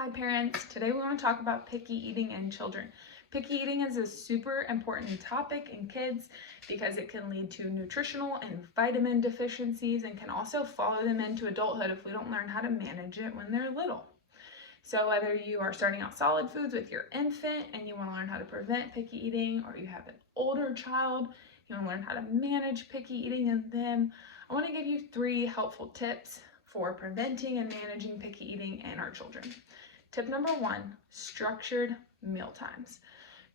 Hi parents, today we want to talk about picky eating in children. Picky eating is a super important topic in kids because it can lead to nutritional and vitamin deficiencies and can also follow them into adulthood if we don't learn how to manage it when they're little. So whether you are starting out solid foods with your infant and you want to learn how to prevent picky eating, or you have an older child, you want to learn how to manage picky eating in them, I want to give you 3 helpful tips for preventing and managing picky eating in our children. Tip number 1, structured meal times.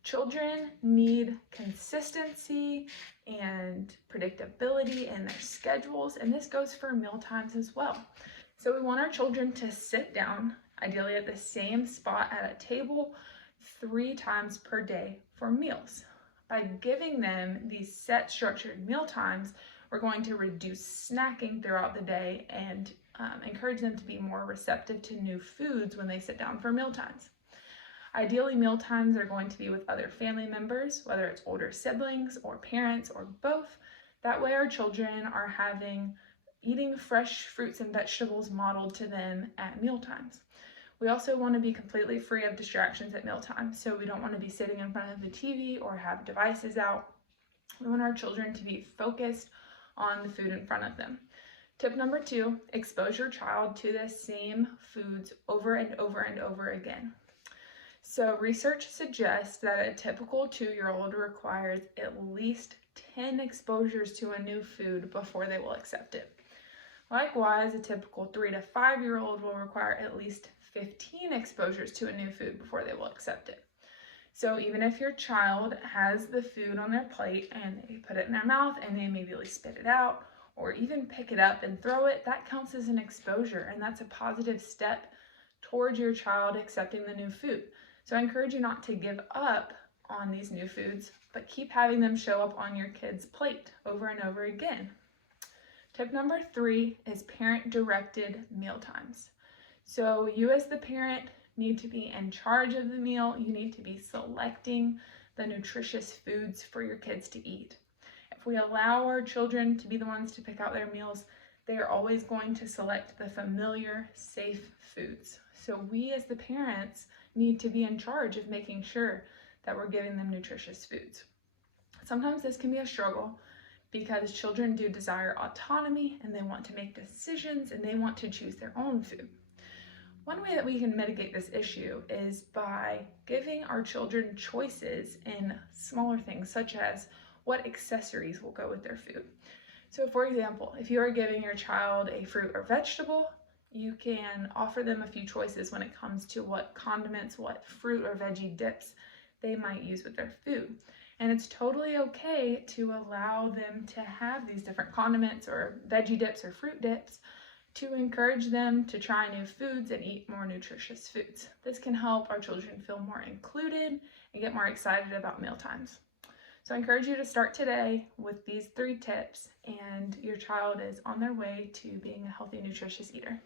Children need consistency and predictability in their schedules, and this goes for meal times as well. So we want our children to sit down, ideally at the same spot at a table, 3 times per day for meals. By giving them these set structured meal times, we're going to reduce snacking throughout the day and encourage them to be more receptive to new foods when they sit down for meal times. Ideally, meal times are going to be with other family members, whether it's older siblings or parents or both. That way our children are eating fresh fruits and vegetables modeled to them at meal times. We also want to be completely free of distractions at mealtime, so we don't want to be sitting in front of the TV or have devices out. We want our children to be focused on the food in front of them. Tip number 2, expose your child to the same foods over and over and over again. So research suggests that a typical 2-year-old requires at least 10 exposures to a new food before they will accept it. Likewise, a typical 3 to 5-year-old will require at least 15 exposures to a new food before they will accept it. So even if your child has the food on their plate and they put it in their mouth and they immediately spit it out, or even pick it up and throw it, that counts as an exposure, and that's a positive step towards your child accepting the new food. So I encourage you not to give up on these new foods, but keep having them show up on your kid's plate over and over again. Tip number 3 is parent-directed meal times. So you as the parent need to be in charge of the meal. You need to be selecting the nutritious foods for your kids to eat. If we allow our children to be the ones to pick out their meals, they are always going to select the familiar, safe foods. So we as the parents need to be in charge of making sure that we're giving them nutritious foods. Sometimes this can be a struggle because children do desire autonomy and they want to make decisions and they want to choose their own food. One way that we can mitigate this issue is by giving our children choices in smaller things, such as what accessories will go with their food. So for example, if you are giving your child a fruit or vegetable, you can offer them a few choices when it comes to what condiments, what fruit or veggie dips they might use with their food. And it's totally okay to allow them to have these different condiments or veggie dips or fruit dips to encourage them to try new foods and eat more nutritious foods. This can help our children feel more included and get more excited about meal times. So I encourage you to start today with these 3 tips, and your child is on their way to being a healthy, nutritious eater.